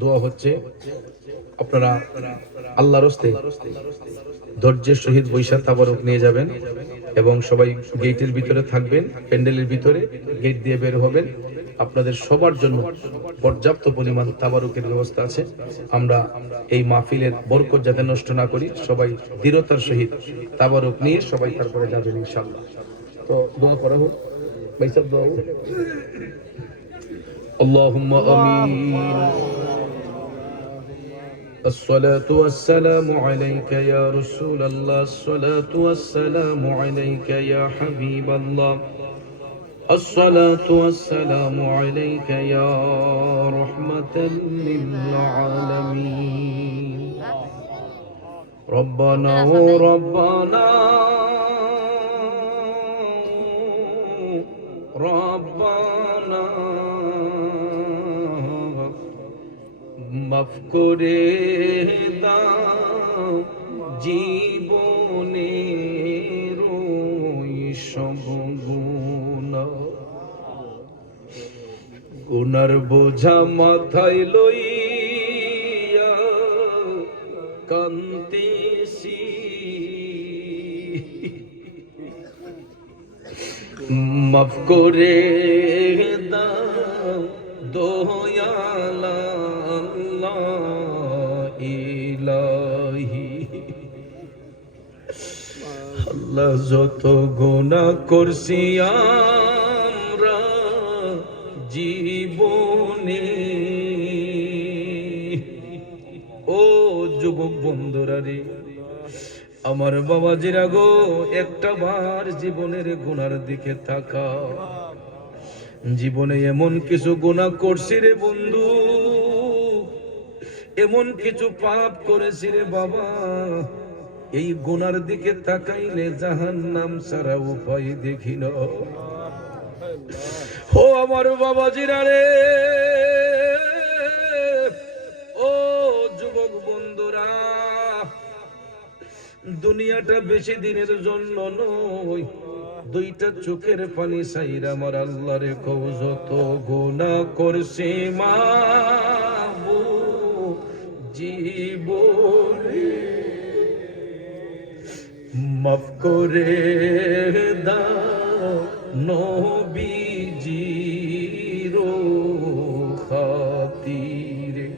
দোয়া হচ্ছে, আপনারা আল্লাহর হস্তে ধৈর্যের সহিত বৈশাখ তাবারক নিয়ে যাবেন এবং সবাই গেটের ভিতরে থাকবেন, প্যান্ডেলের ভিতরে গেট দিয়ে বের হবেন। আপনাদের সবার জন্য পর্যাপ্ত পরিমাণ তাবারকের ব্যবস্থা আছে। আমরা এই মাহফিলের বরকত যাতে নষ্ট না করি, সবাই দৃঢ়তার সহিত তাবারক নিয়ে সবাই তারপরে যাবেন ইনশাআল্লাহ। তো দোয়া করা হোক, ভাই সাহেব দোয়া হোক। اللهم آمين. الصلاة والسلام عليك يا رسول الله، الصلاة والسلام عليك يا حبيب الله، الصلاة والسلام عليك يا رحمة للعالمين. ربنا ربنا ربنا মাফ করে দাও জীবনের ওই সব গুনাহ, গুনার বোঝা মাথায় লইয়া কান্দিছি, মাফ করে দাও দয়াল ইলাহি। আল্লাহ যত গুনাহ করছি আমরা জীবনে, ও যুবক বন্ধুরা রে, আমার বাবাজিরা গো, একটা বার জীবনের গুনার দিকে তাকাও। জীবনে এমন কিছু গুনাহ করছি রে বন্ধু, এমন কিছু পাপ করেছি রে বাবা, এই গুনার দিকে তাকাইলে জাহান্নাম ছাড়া উপায় দেখি না। ও আমার বাবাজিরা রে, ও যুবক বন্ধুরা, দুনিয়াটা বেশি দিনের জন্য নয়। দুইটা চোখের পানি সাইরা আমার আল্লাহরে কও, যত গুনাহ করছি মাবুদ জীবনে মাফ করে দাও নবীজির খাতিরে।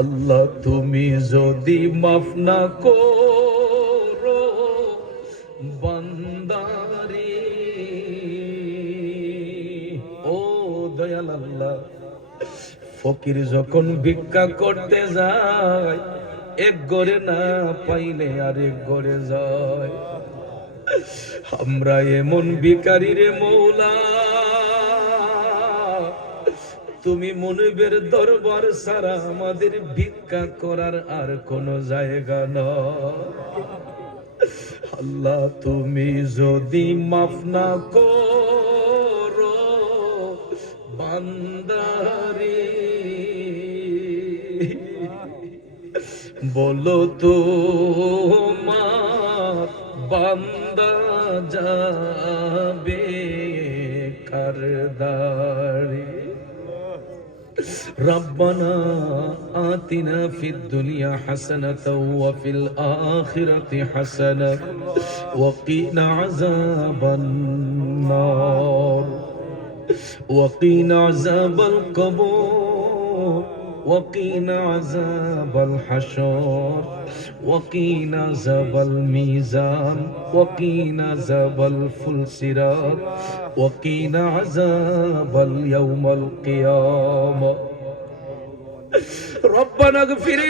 আল্লাহ তুমি যদি মাফ না করো বান্দারে, ও দয়াল আল্লাহ, ফকির যখন ভিক্ষা করতে যায় এক ঘরে না পাইলে আরেক ঘরে যায়। আমরা এমন ভিখারি রে মৌলা, তুমি মনিবের দরবার ছাড়া আমাদের ভিক্ষা করার আর কোন জায়গা নয়। আল্লাহ তুমি যদি মাফ না করো বান্দারে, বলো তো তোমার বান্দা যাবে কারদারে। ربنا آتنا في الدنيا حسنة وفي الآخرة حسنة وقنا عذاب النار وقنا عذاب القبور وقنا عذاب الحشر وقنا عذاب الميزان وقنا عذاب الفلسرات وقنا عذاب اليوم القيامة. ربنا اغفر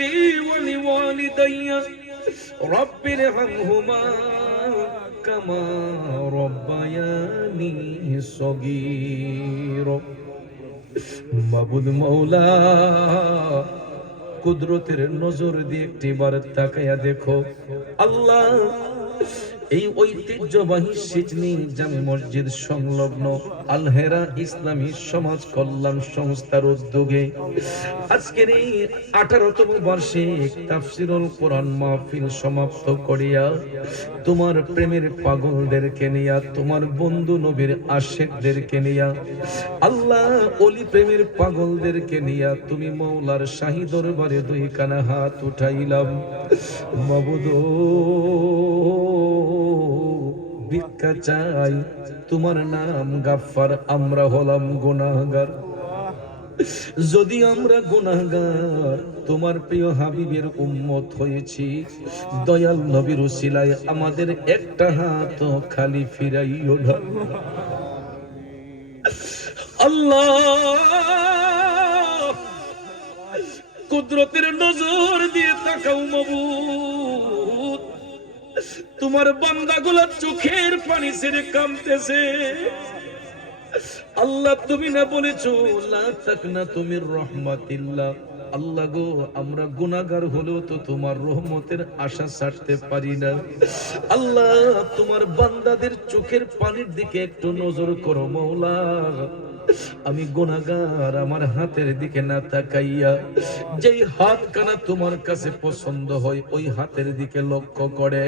لي ولوالدي رب ارحمهما كما ربياني صغيرا. মাবুদ মৌলা, কুদরতের নজর দিয়ে একটিবার তাকায়া দেখো আল্লাহ, এই ঐতিহ্যবাহী সিজনি জামে মসজিদ সংলগ্ন আল হেরা ইসলামী সমাজ কল্যাণ সংস্থার উদ্যোগে আজকের এই 18তম বার্ষিক তাফসীরুল কোরআন মাহফিল সমাপ্ত করিয়া তোমার প্রেমের পাগলদেরকে নিয়া, তোমার বন্ধু নবীর আশিকদেরকে নিয়া, আল্লাহ ওলি প্রেমের পাগলদেরকে নিয়া তুমি মওলার শাহী দরবারে দুই কানা হাত উঠাইলাম। মাবুদ ভিক্ষা চাই, তোমার নাম গাফফার, আমরা হলাম গুনাহগার। যদি আমরা গুনাহগার তোমার প্রিয় হাবিবের উম্মত হয়েছি, দয়াল নবীর উসিলায় আমাদের একটা হাত খালি ফিরাইও না। আল্লাহ কুদরতের নজর দিয়ে তাকাও মাবুদ, তোমার বান্দাগুলা চোখের পানি ছেড়ে কাঁদতেছে। আল্লাহ তুমি না বলেছো লা তাকনাতু মির রাহমাতিল্লাহ। আল্লাহ গো, আমরা গুনাহগার হলেও তো তোমার রহমতের আশা ছাড়তে পারি না। আল্লাহ তোমার বান্দাদের চোখের পানির দিকে একটু নজর করো মাওলা। আমি গুনাহগার, আমার হাতের দিকে না তাকাইয়া যেই হাত কানা তোমার কাছে পছন্দ হয় ওই হাতের দিকে লক্ষ্য করে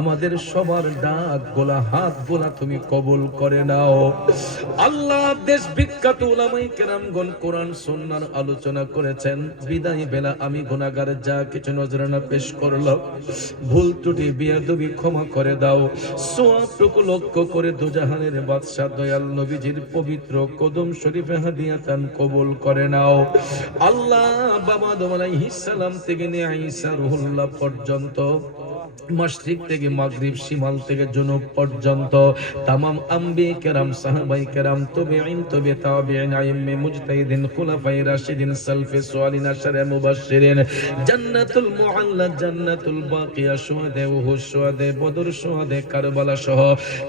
আমাদের সবার ডাক গোলা হাত গোলা তুমি কবুল করে নাও। আল্লাহ দেশ বিখ্যাত উলামায়ে কেরামগণ কোরআন সুন্নাহর আলোচনা করেছেন। বিদায় বেলা আমি গুনাহগার যা কিছু নজরানা পেশ করলাম, ভুল ত্রুটি বিয়াদবি ক্ষমা করে দাও। সওয়াবটুকু লক্ষ্য করে দুজাহানের বাদশা দয়াল নবীজির পবিত্র কদম শরীফে হাদিয়াতান কবুল করে নাও। আল্লাহ বাবা আদম আলাইহিস সালাম থেকে নিয়ে ঈসা রুহুল্লাহ পর্যন্ত, মাশরিক থেকে মাগরিব, শিমাল থেকে জুনুব পর্যন্ত तमाम আম্বিয়া কেরাম, সাহাবায়ে কেরাম, তাবেঈন, তবে তাবেঈন, আইম্মে মুজতাহিদিন, খুলাফায়ে রাশিদিন, সালফে সালিহিন, আশারে মুবাশশিরিন, জান্নাতুল মুআল্লা, জান্নাতুল বাকিয়া, শুহাদা, উহুদ শুহাদা, বদর শুহাদা, কারবালা সহ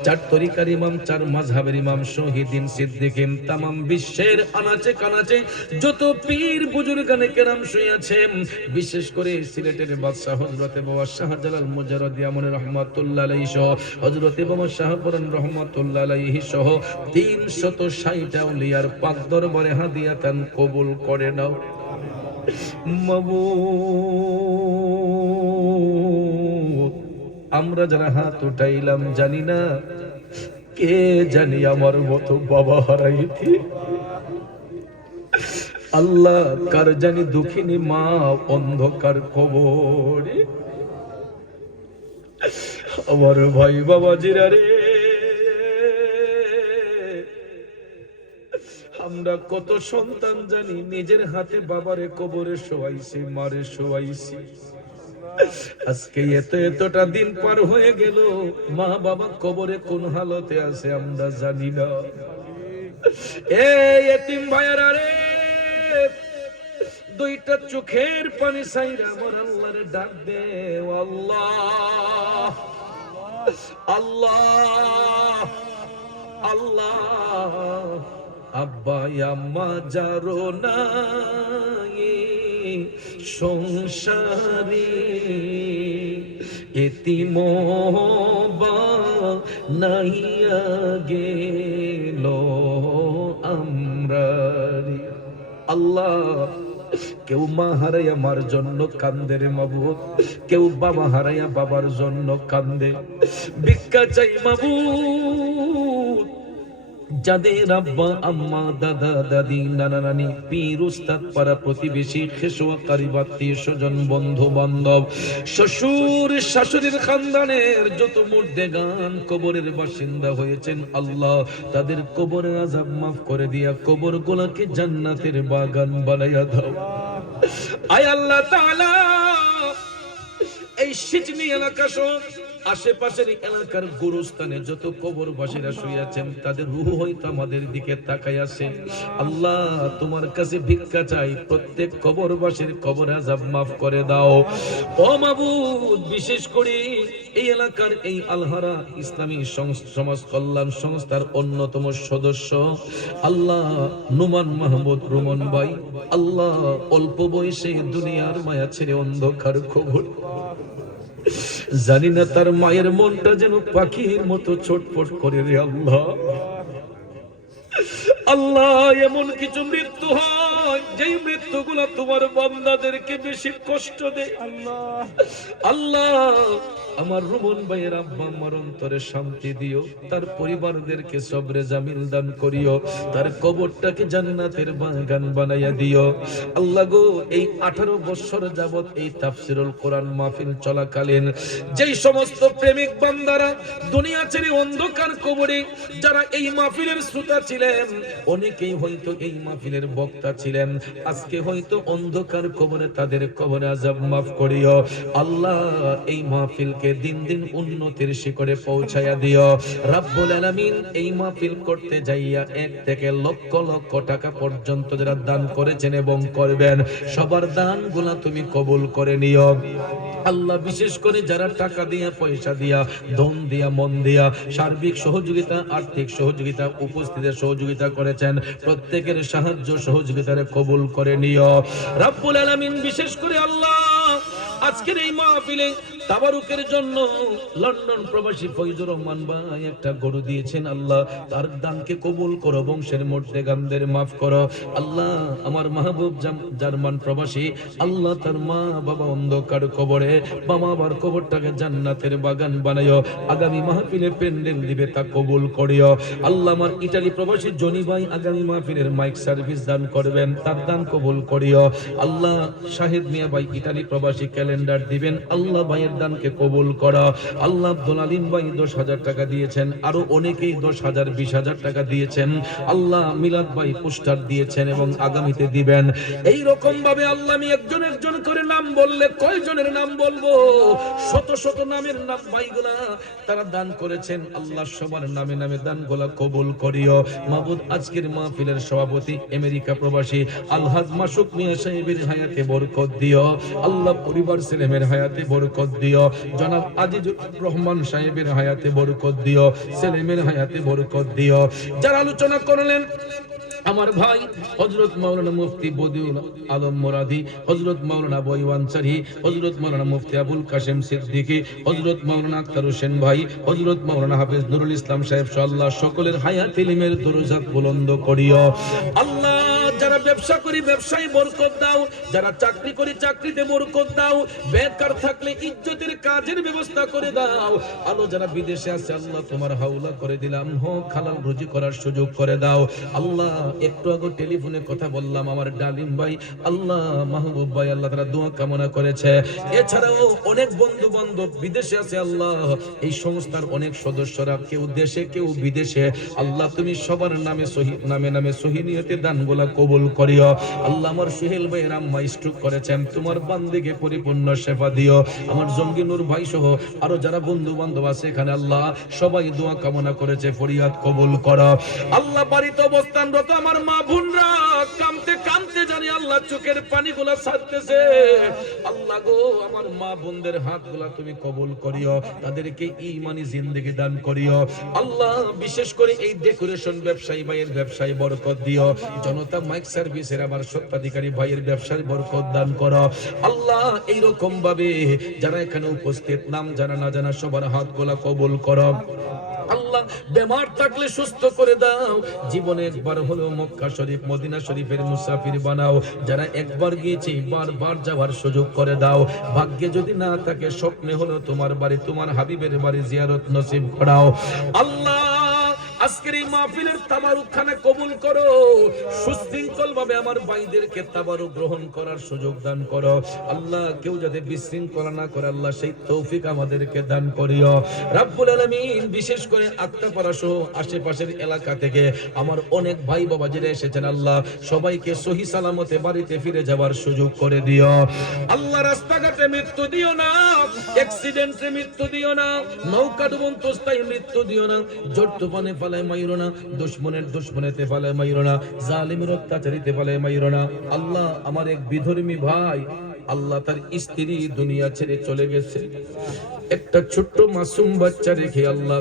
চার তরিকার ইমাম, চার মাযহাবের ইমাম, শহীদিন, সিদ্দিকিন, तमाम বিশ্বের আনাচে কানাচে যত পীর বুজুর্গানে কেরাম শুয়ে আছেন, বিশেষ করে সিলেটের বাদশা হযরতে বাবা শাহজালাল মুজাররদ ইয়ামনি রহমাতুল্লাহ আলাইহি সহ হযরতে বাবা শাহপুরান রহমাতুল্লাহ আলাইহি সহ 360 আউলিয়ার পাক দরবারে হাদিয়াতান কবুল করে নাও। মাবুদ আমরা যারা হাত উঠাইলাম জানি না কে জানি আমার মতো বাবা হারাইছি। আল্লাহ কার জানি দুঃখিনী মা অন্ধকার কবরে। আমার ভাই বাবাজিরা রে, আমরা কত সন্তান জানি নিজের হাতে বাবারে কবরে শোয়াইছি, মারে শোয়াইছি। আজকে এতটা দিন পার হয়ে গেল, মা বাবা কবরে কোন হালতে আছে আমরা জানি না। এই এতিম ভাইরা রে, দুইটা চোখের পানি ছাইরা আমার আল্লাহরে ডাক দে। আল্লাহ আল্লাহ আল্লাহ, আব্বা আম্মা যারো নাই সংসারে, এতিম বানাইয়া গেল আমরা। আল্লাহ কেউ মা হারাইয়া মার জন্য কান্দে রে মাবুদ, কেউ বাবা হারাইয়া বাবার জন্য কান্দে। ভিক্ষা চাই মাবুদ, যাদের আব্বা আম্মা দাদা দাদি নানা নানি পীর উস্তাদ পাড়া প্রতিবেশী খেশোয়া কারিব আত্মীয় স্বজন বন্ধু বান্ধব শ্বশুর শাশুড়ির খানদানের যত মুর্দেগান কবরের বাসিন্দা হয়েছেন, আল্লাহ তাদের কবরের আযাব মাফ করে দিয়া কবর গুলাকে জান্নাতের বাগান বানাইয়া দাও। আয় আল্লাহ তাআলা, এই সিজনি এলাকা সহ আশেপাশের এলাকার গোরস্থানে যত কবরবাসীরা শুয়ে আছেন তাদের রূহ হয়তো আমাদের দিকে তাকায় আছে। আল্লাহ তোমার কাছে ভিক্ষা চাই, প্রত্যেক কবরবাসীর কবর আযাব মাফ করে দাও। ও মাবুদ, বিশেষ করে এই এলাকার এই আলহারা ইসলামী সমাজ কল্যাণ সংস্থার অন্যতম সদস্য আল্লাহ নুমান মাহমুদ রুমন ভাই, আল্লাহ অল্প বয়সে দুনিয়ার মায়া ছেড়ে অন্ধকার কবর জানি না তার মায়ের মনটা যেন পাখির মতো ছটফট করে রে আল্লাহ। আল্লাহ, এমন কিছু মৃত্যু হয় যেই মৃত্যুগুলো তোমার বান্দাদেরকে বেশি কষ্ট দেয় আল্লাহ। আল্লাহ, আমার রুমন ভাইয়ের আব্বা আমার অন্তরে শান্তি দিও, তার পরিবারদেরকে সবরে জামিল দান করিও, তার কবরটাকে জান্নাতের বাগান বানাইয়া দিও আল্লাহ গো। এই 18 বছর যাবত এই তাফসিরুল কোরআন মাহফিল চলাকালীন যেই সমস্ত প্রেমিক বান্দারা দুনিয়া ছেড়ে অন্ধকার কবরে, যারা এই মাহফিলের শ্রোতা ছিলেন, অনেকেই হয়তো এই মাহফিলের বক্তা ছিলেন, আজকে হয়তো অন্ধকার কবরে, তাদের কবরে আযাব মাফ করিও আল্লাহ। এই মাহফিলকে দিন দিন উন্নতির শিখরে পৌঁছায়া দিও রাব্বুল আলামিন। এই মাহফিল করতে যাইয়া 1 থেকে লক্ষ লক্ষ টাকা পর্যন্ত যারা দান করেছেন এবং করবেন, সবার দানগুলা তুমি কবুল করে নিও আল্লাহ। বিশেষ করে যারা টাকা দিয়া, পয়সা দিয়া, ধন দিয়া, মন দিয়া, সার্বিক সহযোগিতা, আর্থিক সহযোগিতা, উপস্থিতির সহযোগিতা করেছেন, প্রত্যেকের সাহায্য সহযোগিতারে কবুল করে নিও রাব্বুল আলামিন। বিশেষ করে আল্লাহ, আজকের এই মাহফিলে তাবারুকের জন্য লন্ডন প্রবাসী ফয়জুর রহমান ভাই একটা গরু দিয়েছেন আল্লাহ, তার দানকে কবুল করো, বংশের মধ্যে গানদের মাফ করো আল্লাহ। আমার মাহবুব জার্মান প্রবাসী আল্লাহ, তার মা বাবা অন্ধকার কবরে, মা বাবার কবরটাকে জান্নাতের বাগান বানাইও, আগামী মাহফিলে প্যান্ডেল দিবে তা কবুল করিও আল্লাহ। আমার ইটালি প্রবাসী জনি ভাই আগামী মাহফিলের মাইক সার্ভিস দান করবেন, তার দান কবুল করিও আল্লাহ। শাহিদ মিয়া ভাই ইটালি প্রবাসী ক্যালেন্ডার দিবেন আল্লাহ, ভাইয়ের দানকে কবুল করো আল্লাহ। আব্দুল আলিম ভাই 10,000 টাকা দিয়েছেন, আরো অনেকেই 10,000 20,000 টাকা দিয়েছেন আল্লাহ। মিলাদ ভাই পোস্টার দিয়েছেন এবং আগামীতে দিবেন। এই রকম ভাবে আল্লাহ, আমি একজন একজন করে নাম বললে কয়জনের নাম বলবো? শত শত নামের নাম ভাইগুলা তারা দান করেছেন আল্লাহ, সবার নামে নামে দানগুলা কবুল করিও মাবুদ। আজকের মাহফিলের সভাপতি আমেরিকা প্রবাসী আলহাজ মাসুক মিয়া সাহেবের হায়াতে বরকত দিও আল্লাহ, পরিবার ছেলেমেয়ের হায়াতে বরকত দিও, জনাব আজিজুর রহমান সাহেবের হায়াতে বরকত দিও, ছেলেমেয়ের হায়াতে বরকত দিও। যারা আলোচনা করলেন আমার ভাই হযরত মাওলানা মুফতি বদিউল আলম মুরাদি, হযরত মাওলানা বয়ওয়ান আনসারী, হযরত মাওলানা মুফতি আবুল কাশেম সিদ্দিকী, হযরত মাওলানা আক্তার হোসেন ভাই, হযরত মাওলানা হাফেজ নুরুল ইসলাম সাহেব সহ আল্লাহ সকলের হায়াত ইলমের দরজাত বুলন্দ করিও আল্লাহ। যারা ব্যবসা করি ব্যবসায় বরকত দাও, যারা চাকরি করি চাকরিতে বরকত দাও, বেকার থাকলে ইজ্জতের কাজের ব্যবস্থা করে দাও আল্লাহ। যারা বিদেশে আছে আল্লাহ, তোমার হাওলা করে দিলাম, হোক হালাল রুজি করার সুযোগ করে দাও আল্লাহ। একটু আগে টেলিফোনে কথা বললাম আমার ডালিম ভাই আল্লাহ, মাহবুব ভাই আল্লাহ, তারা দোয়া কামনা করেছে। এছাড়াও অনেক বন্ধু বান্ধব বিদেশে আছে আল্লাহ, এই সংস্থার অনেক সদস্যরা কেউ দেশে কেউ বিদেশে আল্লাহ, তুমি সবার নামে সহি নামে নামে সহি নিয়তে দানগুলা কবুল করিও আল্লাহ। আমার সুহেল ভাইয়ের আম্মা স্ট্রোক করেছেন, তোমার বান্দিকে পরিপূর্ণ সেবা দিও। আমার জঙ্গিনুর ভাই সহ আরো যারা বন্ধু বান্ধব আছে এখানে আল্লাহ, সবাই দোয়া কামনা করেছে, ফরিয়াদ কবুল করো আল্লাহ। বাড়িতে অবস্থানরত আমার মা বোনরা কামতে কামতে জানি আল্লাহ চোখের পানিগুলা ছাড়তেছে আল্লাহ গো, আমার মা বোনদের হাতগুলা তুমি কবুল করিও, তাদেরকে ঈমানি জিন্দেগি দান করিও আল্লাহ। বিশেষ করে এই ডেকোরেশন ব্যবসায়ী ভাইয়ের ব্যবসায় বরকত দিও, জনতা মাইক সার্ভিসের আমার সত্ত্বাধিকারী ভাইয়ের ব্যবসার বরকত দান করো আল্লাহ। এইরকম ভাবে যারা এখানে উপস্থিত নাম জানা না জানা সবার হাতগুলা কবুল করো আল্লাহ। বেমার থাকলে সুস্থ করে দাও, জীবনে একবার হলো মক্কা শরীফ মদিনা শরীফের মুসাফির বানাও, যারা একবার গিয়েছে বারবার যাওয়ার সুযোগ করে দাও। ভাগ্যে যদি না থাকে স্বপ্নে হলো তোমার বাড়ি, তোমার হাবিবের বাড়ি জিয়ারত নসিব করাও আল্লাহ। আজকের এই মাহফিলের তাবারুক খানা কবুল করো, সুশৃঙ্খল ভাবে আমার ভাইদেরকে তাবারুক গ্রহণ করার সুযোগ দান করো আল্লাহ। কেউ যাতে বিশৃঙ্খলা না করে আল্লাহ, সেই তৌফিক আমাদেরকে দান করিও রাব্বুল আলামিন। বিশেষ করে আক্তাপাড়া সহ আশেপাশের এলাকা থেকে আমার অনেক ভাই বাবা যারা এসেছেন আল্লাহ, সবাইকে সহি সালামতে বাড়িতে ফিরে যাওয়ার সুযোগ করে দিও আল্লাহ। রাস্তাঘাটে মৃত্যু দিও না, অ্যাক্সিডেন্টে মৃত্যু দিও না, নৌকা ডুবন্তস্থায় মৃত্যু দিও না, ঝড় তুফানে ফালায় মাইরো না, দুশমনের দুশমনেতে ফালায় মাইরো না, জালিমের অত্যাচারিতে ফালায় মাইরো না আল্লাহ। আমার এক বিধর্মী ভাই আল্লাহ, তার স্ত্রী দুনিয়া ছেড়ে চলে গেছে, একটা ছোট্ট মাসুম বাচ্চা রেখে আল্লাহ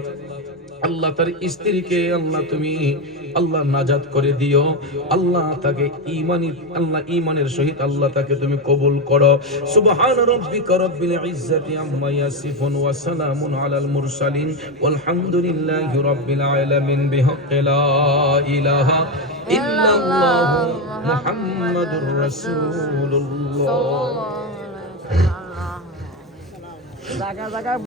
আল্লাহ তার স্ত্রীকে আল্লাহ তুমি আল্লাহ নাজাত করে দিও, আল্লাহ তাকে ঈমানের সহিত আল্লাহ তাকে তুমি কবুল করো। সুবহান রাব্বিকা রাব্বিল ইজ্জাতি আম্মা ইয়াসিফুন ওয়া সালামুন আলাল মুরসালিন ওয়ালহামদুলিল্লাহি রাব্বিল আলামিন বিহাক্কি লা ইলাহা ইল্লাল্লাহু মুহাম্মাদুর রাসূলুল্লাহ।